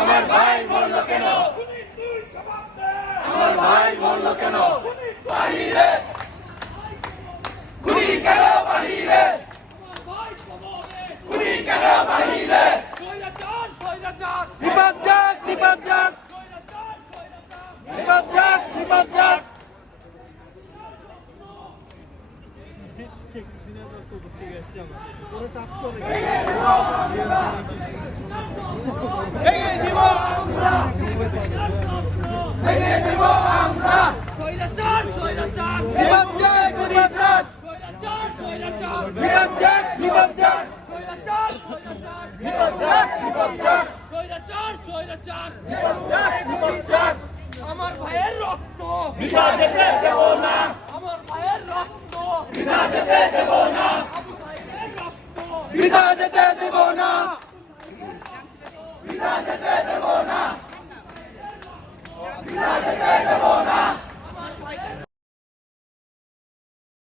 আমার ভাই মরল কেন? আমার ভাই মরল কেন? বাহিরে গুলি কেন? বাহিরে গুলি কেন? বাহিরে বিপদ যাক, বিপদ যাক, বিপদ যাক, বিপদ যাক। ভেঙে দিব আমরা, ভেঙে দিব আমরা। স্বৈরাচার, স্বৈরাচার, বিপদ যাক, বিপদ যাক, স্বৈরাচার, স্বৈরাচার, বিপদ যাক, বিপদ যাক, স্বৈরাচার, স্বৈরাচার, বিপদ যাক, বিপদ যাক, স্বৈরাচার, স্বৈরাচার, বিপদ যাক, বিপদ যাক। আমার ভাইয়ের রক্ত বৃথা যেতে দেব না, আমার ভাইয়ের রক্ত বৃথা যেতে দেব না, আবু সাইদের রক্ত বৃথা যেতে দেব না, বৃথা যেতে দেব না, বৃথা যেতে দেব না।